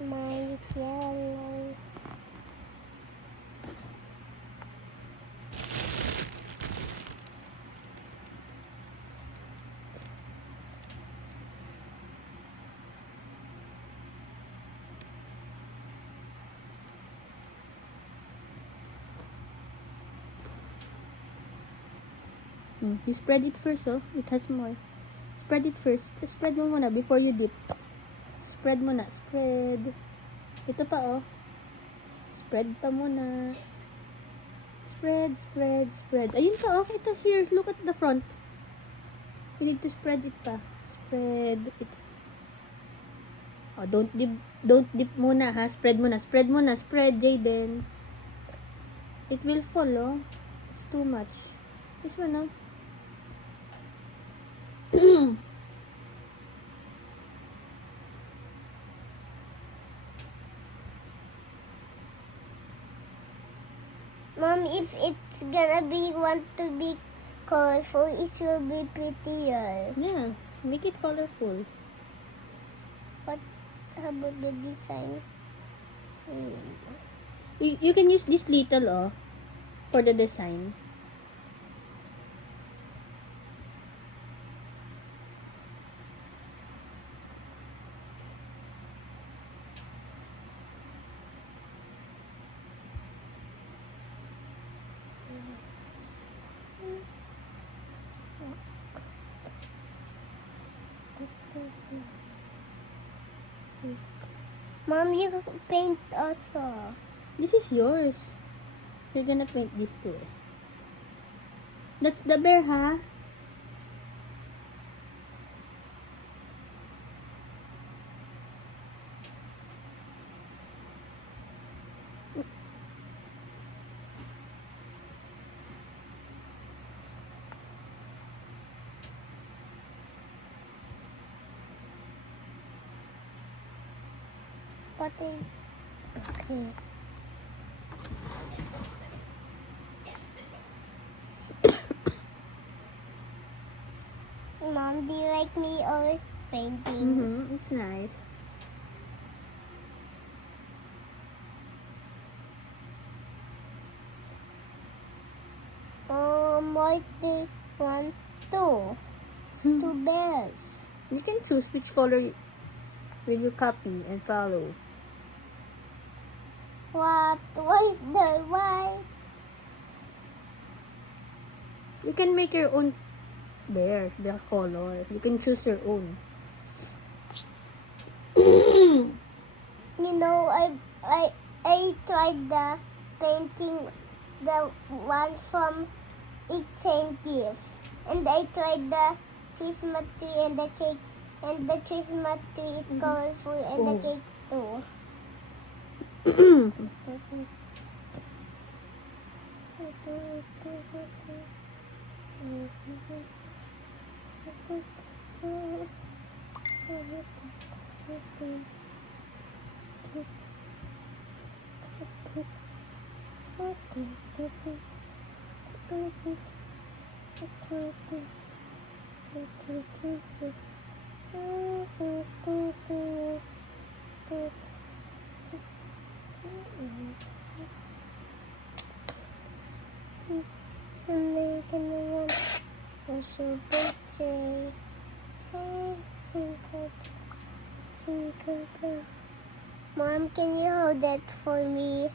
My yellow. You spread it first, oh. It has more. Spread it first. Spread mo muna before you dip. Spread mo na. Spread. Ito pa, oh. Spread pa muna. Spread, spread, spread. Ayun pa, oh. Ito, here. Look at the front. You need to spread it pa. Spread it. Oh, don't dip muna, ha. Spread muna. Spread muna. Spread, Jaden. It will fall, oh. It's too much. This one, oh. Mom, if it's gonna be want to be colorful, it will be prettier. Yeah. Make it colorful. How about the design? You can use this little, oh, for the design. Mom, you can paint also. This is yours. You're gonna paint this too. That's the bear, ha? Potting. Okay. Mom, do you like me always painting? It's nice. What do you want to? Two bears. You can choose which color will you copy and follow. What was the white? You can make your own bear, the color. You can choose your own. You know, I tried the painting the one from It's Saint Gift, and I tried the Christmas tree and the cake, and the Christmas tree is colorful and the Oh. cake too. Sunday gonna want also birthday. Mom, can you hold that for me?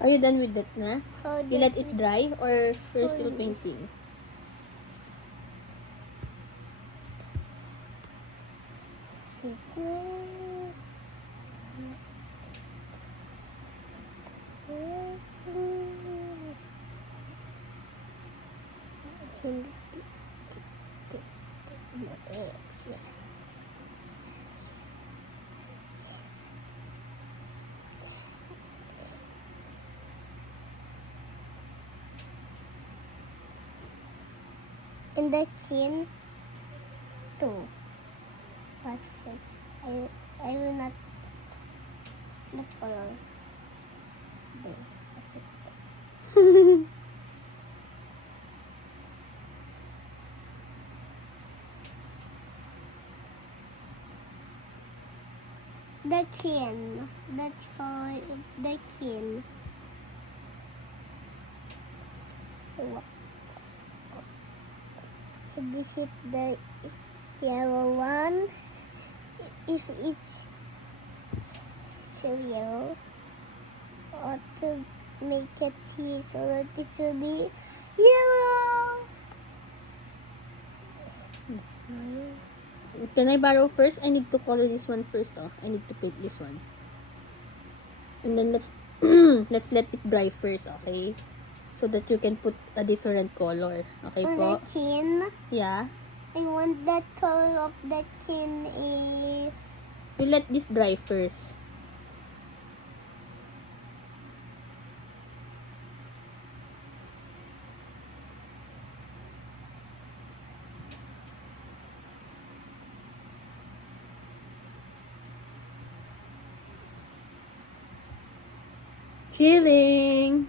Are you done with that na? Hold You let it with- dry or you're still Hold. painting? And the chin too. Perfect. I will not color. the chin. Let's call it the chin. This is the yellow one. If it's so yellow, or to make it here so that it will be yellow. Can I borrow first? I need to color this one first. Oh, I need to paint this one. And then let's let's let it dry first, okay? So that you can put a different color. Okay On po? the chin, Yeah. I want that color of the chin is You let this dry first. Chilling.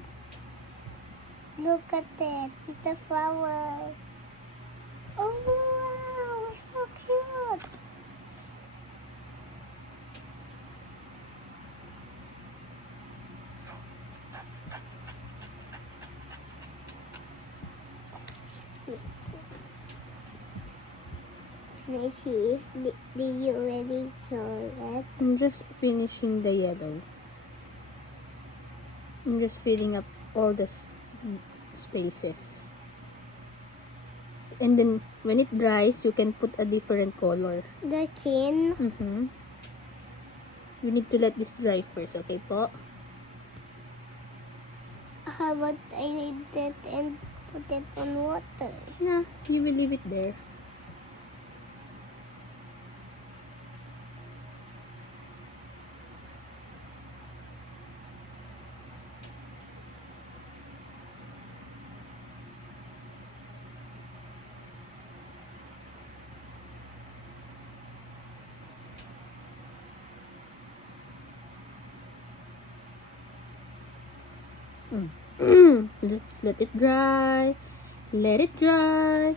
look at it. It's a flower. Oh wow, it's so cute. Can I see? Did you already draw it? I'm just finishing the yellow. I'm just filling up all the spaces. And then when it dries, you can put a different color. The chin. Mm-hmm. You need to let this dry first, okay po? How about I need it and put it on water? Yeah, you will leave it there. Let's let it dry. Let it dry.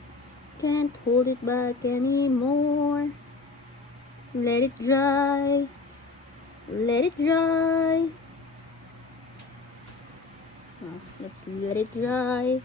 Can't hold it back anymore. Let it dry. Let it dry. Let's let it dry.